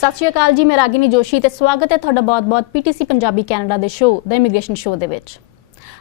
सत श्री अकाल जी, मैं रागिनी जोशी ते स्वागत है तुहाडा बहुत-बहुत पीटीसी पंजाबी कैनेडा दे शो द इमीग्रेशन शो दे विच।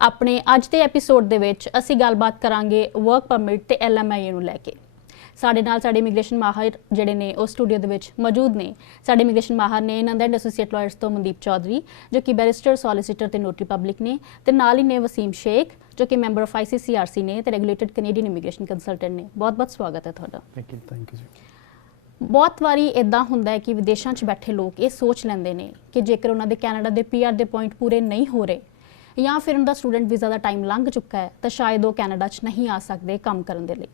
अपने अज दे एपीसोड दे विच असीं गलबात करांगे वर्क परमिट ते LMIA नूं लैके। साडे नाल साडे इमीग्रेशन माहिर जिहड़े ने उह स्टूडियो दे विच मौजूद ने। साडे इमीग्रेशन माहिर ने नंदा एंड एसोसीएट लॉयर्स तो मनदीप चौधरी जो कि बैरिस्टर सॉलिसिटर ते नोटरी पब्लिक ने, ते नाल ही ने वसीम शेख जो कि मैंबर ऑफ ICCRC ने ते रेगुलेटेड कैनेडियन इमीग्रेशन कंसलटेंट ने। बहुत-बहुत स्वागत है तुहाडा। थैंक यू जी। बहुत वारी इदां हुंदा है कि विदेशों च बैठे लोग ये सोच लेंदे ने कि जेकर उन्होंने कैनेडा के PR के पॉइंट पूरे नहीं हो रहे या फिर उनका स्टूडेंट वीज़ा का टाइम लंघ चुका है तो शायद वो कैनेडा च नहीं आ सकते काम करने के लिए।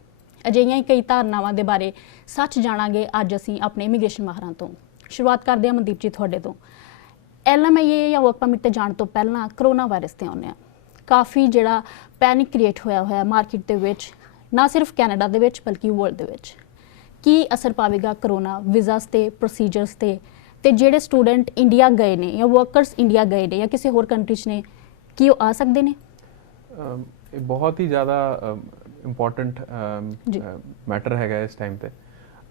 अजिहियां ही कई धारनावां दे बारे सच जाणांगे अज असीं अपने इमीग्रेशन माहरां तो। शुरुआत करते हैं मनदीप जी तुहाडे तो। LMIA या वर्क परमिट ते जाण तो पहलां करोना वायरस ते आउने काफ़ी जिहड़ा पैनिक क्रिएट होया मार्केट दे विच, ना सिर्फ कैनेडा दे विच बल्कि वर्ल्ड दे विच। की असर पावेगा करोना वीज़ास ते प्रोसीजर्स ते जेडे स्टूडेंट इंडिया गए ने या वर्कर्स इंडिया गए ने या किसी होर कंट्री च ने की आ सकते ने? बहुत ही ज़्यादा इंपॉर्टेंट मैटर है इस टाइम पे।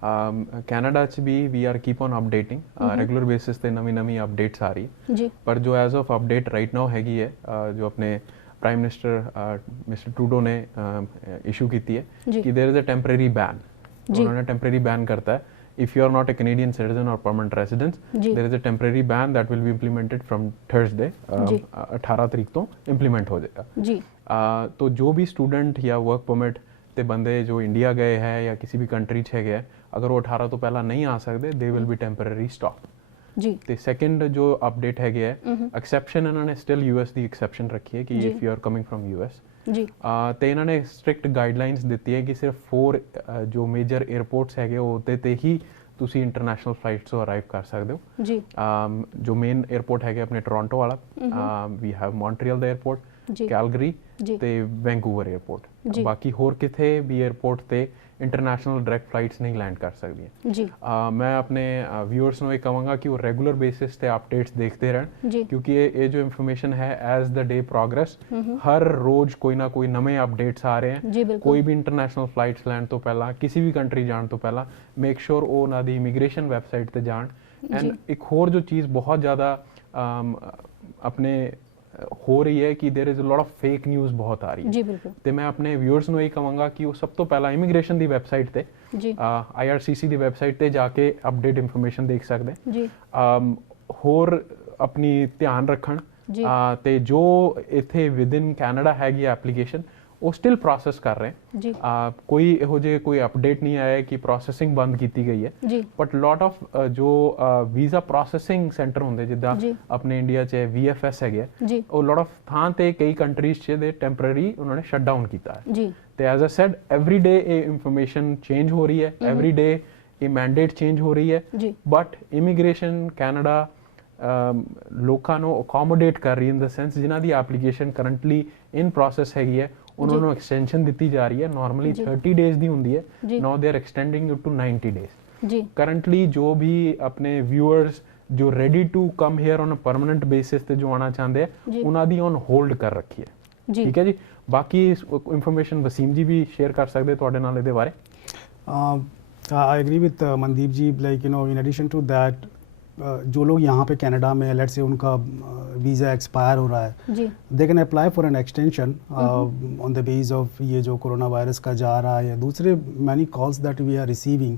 कैनेडा च भी we are keep on updating regular basis पे नवी अपडेट्स आ रही जी। पर जो as of update right now हैगी है जो अपने प्राइम मिनिस्टर मिस्टर ट्रूडो ने इशू की है कि there is a temporary ban. उन्होंने टेम्परेरी बैन करता है if you are not a Canadian citizen or permanent resident there is a temporary ban that will be implemented from Thursday 18 तरीक तो implement हो जाएगा जी। तो जो भी स्टूडेंट या वर्क परमिट ते बंदे जो इंडिया गए हैं या किसी भी कंट्री च है अगर वो 18 तो पहला नहीं आ सकते they will be temporary stop जी। ते सेकंड जो अपडेट है एक्सेप्शन इन्होंने स्टिल US की एक्सेप्शन रखी है कि if you are coming from US जी। ਤੇ ਇਹਨਾਂ ਨੇ ਸਟ੍ਰਿਕਟ ਗਾਈਡਲਾਈਨਸ ਦਿੱਤੀ ਹੈ ਕਿ ਸਿਰਫ 4 ਜੋ ਮੇਜਰ 에ਅਰਪੋਰਟਸ ਹੈਗੇ ਉਹਦੇ ਤੇ ਹੀ ਤੁਸੀਂ ਇੰਟਰਨੈਸ਼ਨਲ ਫਲਾਈਟਸ ਤੋਂ ਅਰਾਈਵ ਕਰ ਸਕਦੇ ਹੋ ਜੀ। ਜੋ ਮੇਨ 에ਅਰਪੋਰਟ ਹੈਗੇ ਆਪਣੇ ਟੋਰਾਂਟੋ ਵਾਲਾ ਵੀ ਹੈਵ ਮੌਂਟਰੀਅਲ ਦਾ 에ਅਰਪੋਰਟ ਕੈਲਗਰੀ ਤੇ ਵੈਂਕੂਵਰ 에ਅਰਪੋਰਟ ਬਾਕੀ ਹੋਰ ਕਿਥੇ ਵੀ 에ਅਰਪੋਰਟ ਤੇ इंटरनेशनल डायरेक्ट फ्लाइट्स नहीं लैंड कर सकती जी। मैं अपने व्यूअर्स को ये कहूँगा कि वो रेगुलर बेसिस पे अपडेट्स देखते रहें क्योंकि ये जो इन्फॉर्मेशन है एज द डे प्रोग्रेस हर रोज कोई ना कोई नए अपडेट्स आ रहे हैं। कोई भी इंटरनेशनल फ्लाइट्स लैंड तो पहला किसी भी कंट्री जाने तो पहला मेक श्योर वो उन्होंने इमीग्रेशन वैबसाइट पर जान। एंड एक होर जो चीज़ बहुत ज़्यादा अपने हो रही है कि there is a lot of fake news बहुत आ रही है जी। बिल्कुल। तो मैं अपने व्यूअर्स को यही कहूँगा कि वो सब तो पहला इमीग्रेशन की वैबसाइट पे IRCC की वैबसाइट पे जाके अपडेट इन्फॉर्मेशन देख सकते जी। होर अपनी ध्यान रखन ते जो इत्थे विद इन कैनेडा हैगी एप्लीकेशन वो स्टिल प्रोसेस कर रहे हैं जी। कोई इहो जे कोई अपडेट नहीं आया कि प्रोसेसिंग बंद की गई है जी। बट लॉट ऑफ जो वीज़ा प्रोसेसिंग सेंटर होंगे जिदा अपने इंडिया च VFS है वो लॉट ऑफ थां ते कई कंट्रीज च दे टेम्परेरी उन्होंने शट डाउन किया है जी। तो as I said every day ये इंफॉर्मेशन चेंज हो रही है एवरी डे ये मैंडेट चेंज हो रही है बट इमीग्रेशन कैनेडा लोगों को अकोमोडेट कर रही इन द सेंस जिन्हों की एप्लीकेशन करंटली इन प्रोसेस हैगी है उन्होंने एक्सटेंशन दी जा रही है। नॉर्मली 30 डेज दी होंदी है now they are extending it to 90 days जी। करंटली जो भी अपने व्यूअर्स जो ready to come here on a permanent basis ते जो आना चाहते हैं उन्होंने ऑन होल्ड कर रखी है ठीक है जी। बाकी इंफॉर्मेशन वसीम जी भी शेयर कर सकते थोड़े नाल इहदे बारे। I agree with Mandeep ji like you know in addition to that जो लोग यहाँ पे कनाडा में लेट्स से उनका वीज़ा एक्सपायर हो रहा है they can apply for an extension on the base of ये जो कोरोना वायरस का जा रहा है या दूसरे many calls that we are receiving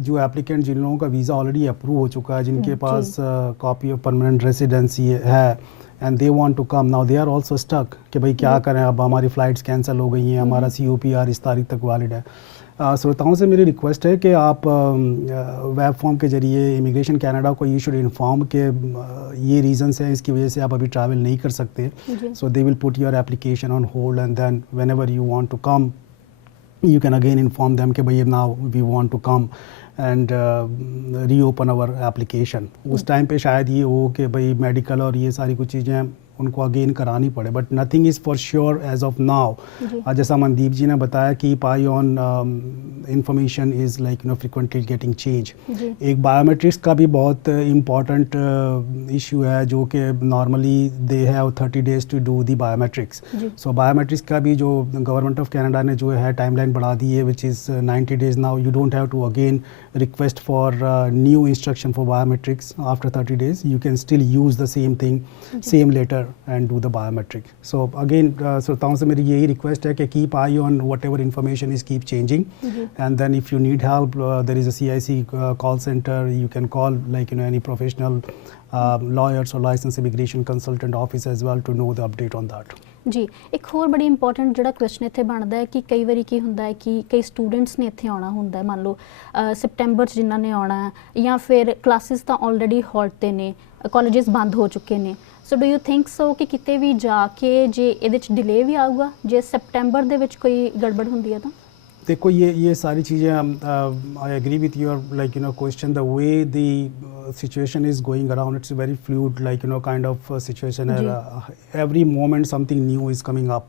जो एप्लीकेंट जिन लोगों का वीज़ा ऑलरेडी अप्रूव हो चुका है जिनके पास कॉपी ऑफ परमानेंट रेसिडेंसी है and they want to come now they are also stuck कि भाई क्या करें अब हमारी फ़्लाइट्स कैंसिल हो गई हैं हमारा COPR इस तारीख तक वैलिड है। श्रोताओं से मेरी रिक्वेस्ट है कि आप वेब फॉर्म के ज़रिए इमिग्रेशन कनाडा को यू शुड इन्फॉर्म के ये रीज़न्स हैं इसकी वजह से आप अभी ट्रैवल नहीं कर सकते so they will put your application on hold and then whenever you want to come you can again inform them कि भाई now we want to come and reopen our application. उस time पे शायद ये हो कि भाई medical और ये सारी कुछ चीज़ें उनको अगेन करानी पड़े, but nothing is for sure as of now. जैसा मनदीप जी ने बताया कि पाई ऑन information is like frequently getting change. एक बायोमेट्रिक्स का भी बहुत इम्पॉर्टेंट इशू है जो कि normally they have 30 days to do the biometrics. So biometrics का भी जो गवर्नमेंट ऑफ कनाडा ने जो है टाइमलाइन बढ़ा दी है, which is 90 days now. You don't have to again request for new instruction for biometrics after 30 days. You can still use the same thing, same letter and do the biometric. So again, श्रोताओं से मेरी यही request है कि keep eye on whatever information is keep changing. And then if you need help, there is a CIC call center. You can call like any professional lawyers or licensed immigration consultant office as well to know the update on that. ਜੀ ਇੱਕ ਹੋਰ ਬੜੀ important ਜਿਹੜਾ question ਇੱਥੇ ਬਣਦਾ ਹੈ ਕਿ ਕਈ ਵਾਰੀ ਕੀ ਹੁੰਦਾ ਹੈ ਕਿ ਕਈ ਸਟੂਡੈਂਟਸ ਨੇ ਇੱਥੇ ਆਉਣਾ ਹੁੰਦਾ ਹੈ, ਮੰਨ ਲਓ ਸਪਟੈਂਬਰ 'ਚ ਜਿਨ੍ਹਾਂ ਨੇ ਆਉਣਾ ਹੈ ਜਾਂ ਫਿਰ ਕਲਾਸਿਸ ਤਾਂ ਆਲਰੇਡੀ ਹਾਲਟ 'ਤੇ ਨੇ, ਕਾਲਜਿਸ ਬੰਦ ਹੋ ਚੁੱਕੇ ਨੇ। ਸੋ ਡੂ ਯੂ ਥਿੰਕ ਸੋ ਕਿ ਕਿਤੇ ਵੀ ਜਾ ਕੇ ਜੇ ਇਹਦੇ 'ਚ ਡਿਲੇ ਵੀ ਆਊਗਾ ਜੇ ਸਪਟੈਂਬਰ ਦੇ ਵਿੱਚ ਕੋਈ ਗੜਬੜ ਹੁੰਦੀ ਹੈ ਤਾਂ? देखो ये सारी चीज़ें I agree with your like question. The way the situation is going around, it's very fluid like kind of situation है। Every moment something new is coming up.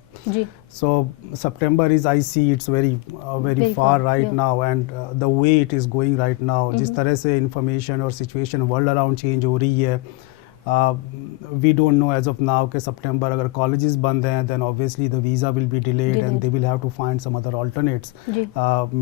So September is, I see it's very far right now, and the way it is going right now, जिस तरह से information और situation world around change हो रही है, we don't know as of now कि September अगर colleges बंद हैं then obviously the visa will be delayed and they will have to find some other alternates,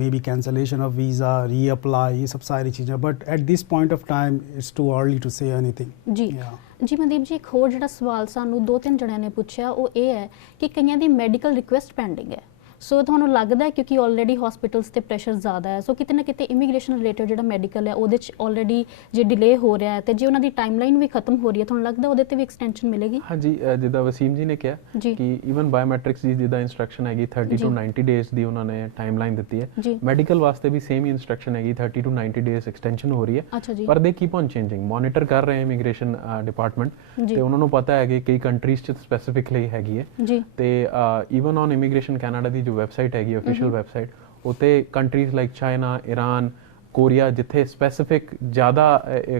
maybe cancellation of visa, reapply, ये सब सारी चीज़ें, but at this point of time it's too early to say anything। ਜੀ ਮਨਦੀਪ ਜੀ, ਇੱਕ ਹੋਰ ਜਿਹੜਾ ਸਵਾਲ ਸਾਨੂੰ 2-3 ਜਣਿਆਂ ਨੇ ਪੁੱਛਿਆ ਉਹ ਇਹ ਹੈ ਕਿ ਕਈਆਂ ਦੀ ਮੈਡੀਕਲ ਰਿਕੁਐਸਟ ਪੈਂਡਿੰਗ ਹੈ। ਸੋ ਤੁਹਾਨੂੰ ਲੱਗਦਾ ਹੈ ਕਿਉਂਕਿ ਆਲਰੇਡੀ ਹਸਪੀਟਲਸ ਤੇ ਪ੍ਰੈਸ਼ਰ ਜ਼ਿਆਦਾ ਹੈ, ਸੋ ਕਿਤੇ ਨਾ ਕਿਤੇ ਇਮੀਗ੍ਰੇਸ਼ਨ ਰਿਲੇਟਡ ਜਿਹੜਾ ਮੈਡੀਕਲ ਹੈ ਉਹਦੇ 'ਚ ਆਲਰੇਡੀ ਜੇ ਡਿਲੇ ਹੋ ਰਿਹਾ ਹੈ ਤੇ ਜੇ ਉਹਨਾਂ ਦੀ ਟਾਈਮਲਾਈਨ ਵੀ ਖਤਮ ਹੋ ਰਹੀ ਹੈ, ਤੁਹਾਨੂੰ ਲੱਗਦਾ ਉਹਦੇ ਤੇ ਵੀ ਐਕਸਟੈਂਸ਼ਨ ਮਿਲੇਗੀ? ਹਾਂਜੀ, ਜਿੱਦਾਂ ਵਸੀਮ ਜੀ ਨੇ ਕਿਹਾ ਕਿ ਈਵਨ ਬਾਇਓਮੈਟ੍ਰਿਕਸ ਦੀ ਜਿੱਦਾਂ ਇੰਸਟਰਕਸ਼ਨ ਹੈਗੀ 30 to 90 days ਦੀ ਉਹਨਾਂ ਨੇ ਟਾਈਮਲਾਈਨ ਦਿੱਤੀ ਹੈ, ਮੈਡੀਕਲ ਵਾਸਤੇ ਵੀ ਸੇਮ ਹੀ ਇੰਸਟਰਕਸ਼ਨ ਹੈਗੀ 30 to 90 days ਐਕਸਟੈਂਸ਼ਨ ਹੋ ਰਹੀ ਹੈ। ਪਰ ਦੇ ਕੀਪ ਔਨ ਚੇਂਜਿੰਗ, ਮੋਨੀਟਰ ਕਰ ਰਹੇ ਇਮੀਗ੍ਰੇਸ਼ਨ ਡਿਪਾਰਟਮੈਂਟ ਤੇ ਉਹਨਾਂ ਨੂੰ ਪਤਾ ਹੈ ਕਿ ਕਈ ਕੰਟਰੀਜ਼ 'ਚ ਸਪੈਸੀਫਿਕਲੀ ਹੈਗੀ ਹੈ ਤੇ ਈਵਨ ਔਨ ਇਮੀਗ੍ਰੇਸ਼ਨ ਕੈਨੇਡਾ ਦੀ ਜੋ ਵੈਬਸਾਈਟ ਹੈਗੀ ऑफिशियल वेबसाइट उत्ते countries like China, Iran, Korea जिथे स्पेसिफिक ज़्यादा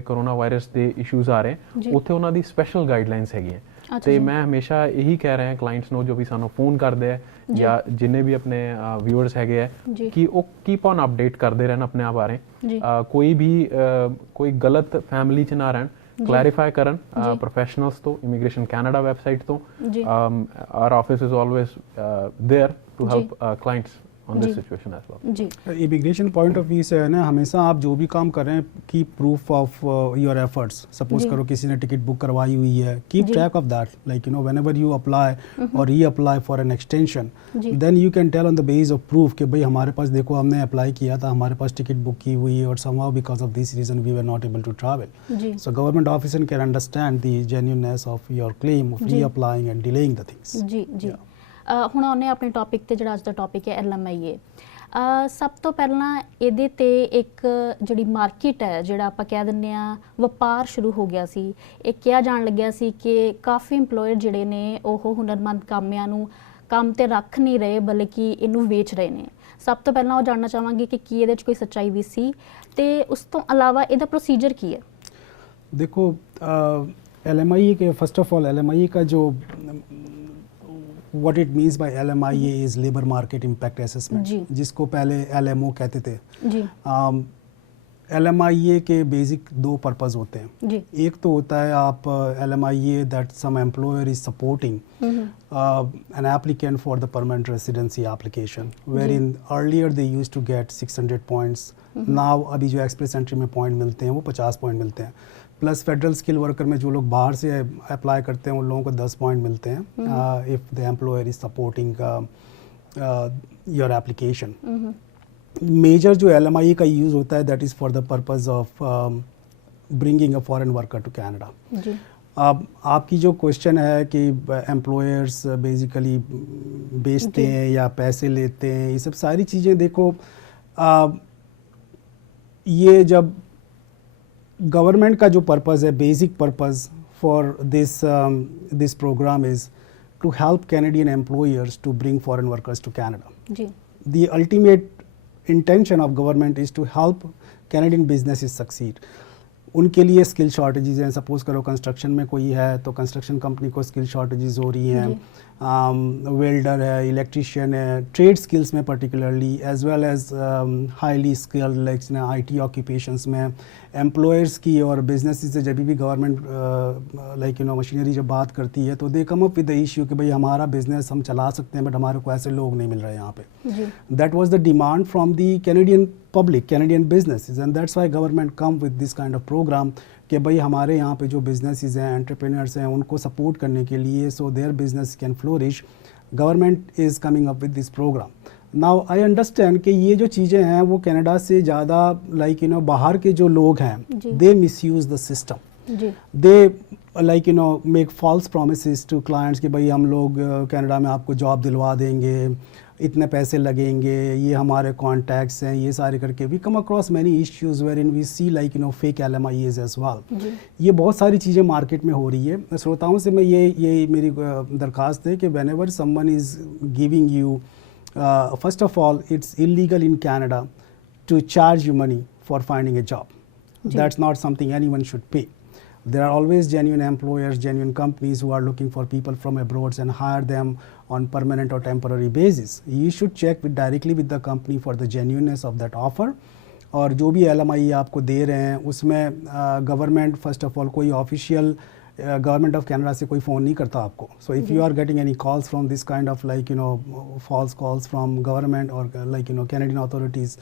कोरोना वायरस के इशूज़ आ रहे हैं उत्थे उन्हां दी स्पैशल गाइडलाइंस हैगी है। तो मैं हमेशा यही कह रहा हैं क्लाइंट्स नो जो भी सानू फोन करते हैं या जिन्हें भी अपने व्यूअर्स हैगे है कि वो कीप ऑन अपडेट करते रहन अपने आप बारे, कोई भी कोई गलत फैमिली च ना रहन, क्लैरिफाई करन प्रोफेशनल्स तो इमीग्रेशन कैनेडा वेबसाइट तो our office is always there to help clients on this situation as well। जी, इमिग्रेशन पॉइंट ऑफ व्यू से है ना, हमेशा आप जो भी काम कर रहे हैं keep proof of your efforts. Suppose करो किसी ने टिकट बुक करवाई हुई है, keep track of that, like whenever you apply or reapply for an extension, then you can tell on the base of proof कि भाई हमारे पास देखो हमने अप्लाई किया था, हमारे पास टिकट बुक की हुई है और somehow because of this reason we were not able to travel. So government officer can understand the genuineness of your claim of reapplying and delaying the things. जी जी, ਹੁਣ ਆਉਂਦੇ ਆਪਣੇ ਟੌਪਿਕ ਤੇ ਜਿਹੜਾ ਅੱਜ ਦਾ ਟੌਪਿਕ ਹੈ LMIA। ਸਭ ਤੋਂ ਪਹਿਲਾਂ ਇਹਦੇ ਤੇ ਇੱਕ ਜਿਹੜੀ ਮਾਰਕੀਟ ਹੈ, ਜਿਹੜਾ ਆਪਾਂ ਕਹਿ ਦਿੰਦੇ ਆ ਵਪਾਰ ਸ਼ੁਰੂ ਹੋ ਗਿਆ ਸੀ। ਇਹ ਕਿਹਾ ਜਾਣ ਲੱਗਿਆ ਸੀ ਕਿ ਕਾਫੀ EMPLOYER ਜਿਹੜੇ ਨੇ ਉਹ ਹੁਨਰਮੰਦ ਕਾਮਿਆਂ ਨੂੰ ਕੰਮ ਤੇ ਰੱਖ ਨਹੀਂ ਰਹੇ ਬਲਕਿ ਇਹਨੂੰ ਵੇਚ ਰਹੇ ਨੇ। ਸਭ ਤੋਂ ਪਹਿਲਾਂ ਉਹ ਜਾਣਨਾ ਚਾਹਾਂਗੇ ਕਿ ਕੀ ਇਹਦੇ 'ਚ ਕੋਈ ਸੱਚਾਈ ਵੀ ਸੀ ਤੇ ਉਸ ਤੋਂ ਇਲਾਵਾ ਇਹਦਾ ਪ੍ਰੋਸੀਜਰ ਕੀ ਹੈ? देखो LMIA के फर्स्ट ऑफ ऑल LMIA का जो what it means by LMIA is labour market impact assessment, जिसको पहले LMO कहते थे। LMIA के बेसिक 2 पर्पस होते हैं। एक तो होता है आप LMIA that some employer is supporting an applicant for the permanent residency application, wherein earlier they used to get 600 points, now अभी जो एक्सप्रेस एंट्री में पॉइंट मिलते हैं वो 50 पॉइंट मिलते हैं, प्लस फेडरल स्किल वर्कर में जो लोग बाहर से अप्लाई करते हैं उन लोगों को 10 पॉइंट मिलते हैं if the employer is supporting your application. Major जो LMIA का यूज़ होता है that is for the purpose of bringing a foreign worker to Canada. अब आपकी जो क्वेश्चन है कि एम्प्लॉयर्स बेसिकली बेचते हैं या पैसे लेते हैं, ये सब सारी चीज़ें देखो, ये जब गवर्नमेंट का जो पर्पज़ है, basic purpose for this programme is to help Canadian employers to bring foreign workers to Canada. The ultimate intention of government is to help Canadian businesses succeed. उनके लिए स्किल शॉर्टेजेस हैं। Suppose करो construction में कोई है तो construction company को skill shortages हो रही हैं, वेल्डर है, इलेक्ट्रिशियन है, ट्रेड स्किल्स में particularly, as well as highly skilled like IT occupations में एम्प्लॉयर्स की और बिजनेसेस से जब भी गवर्नमेंट लाइक मशीनरी जब बात करती है तो they come up with the issue कि भाई हमारा बिजनेस हम चला सकते हैं बट हमारे को ऐसे लोग नहीं मिल रहे यहाँ पे। That was the demand from the Canadian public, Canadian businesses, and that's why government come with this kind of programme कि भाई हमारे यहाँ पे जो बिजनेसेस हैं, एंटरप्रेन्योर्स हैं, उनको सपोर्ट करने के लिए so their business can flourish, government is coming up with this programme. Now I understand कि ये जो चीज़ें हैं वो कनाडा से ज़्यादा लाइक बाहर के जो लोग हैं they misuse the system, they like make false promises to clients कि भाई हम लोग कनाडा में आपको जॉब दिलवा देंगे, इतने पैसे लगेंगे, ये हमारे कॉन्टैक्ट्स हैं, ये सारे करके we come across many issues wherein we see like fake LMIs as well. ये बहुत सारी चीज़ें मार्केट में हो रही है। श्रोताओं से मैं ये मेरी दरख्वास्त है कि when ever someone is giving you first of all it's illegal in Canada to charge you money for finding a job. That's not something anyone should pay. There are always genuine employers, genuine companies who are looking for people from abroad and hire them on permanent or temporary basis. You should check directly with the company for the genuineness of that offer. और जो भी LMI आपको दे रहे हैं उसमें government first of all कोई official government of Canada से कोई फ़ोन नहीं करता आपको। So if you are getting any calls from this kind of like false calls from government or like Canadian authorities,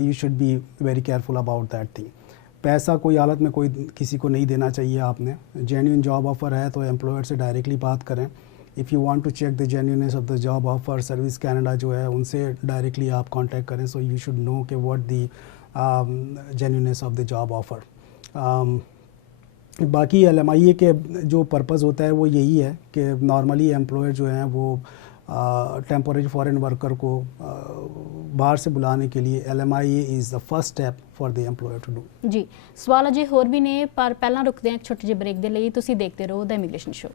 you should be very careful about that thing. पैसा कोई हालत में कोई किसी को नहीं देना चाहिए आपने। जेन्युइन जॉब ऑफ़र है तो एम्प्लॉयर से डायरेक्टली बात करें। If you want to check the genuineness of the job offer, service Canada जो है उनसे डायरेक्टली आप कांटेक्ट करें। सो यू शुड नो कि what the genuineness of the job offer. बाकी LMIA के जो पर्पज़ होता है वो यही है कि नॉर्मली एम्प्लॉयर जो हैं वो टेम्पोरेरी फॉरेन वर्कर को बाहर से बुलाने के लिए LMIA is the first step for the employer to do. जी, सवाल अजे होर भी ने पर पहला रुकते हैं एक छोटे ਜਿਹੇ ब्रेक ਦੇ ਲਈ। ਤੁਸੀਂ ਦੇਖਦੇ ਰਹੋ द इमीग्रेशन शो।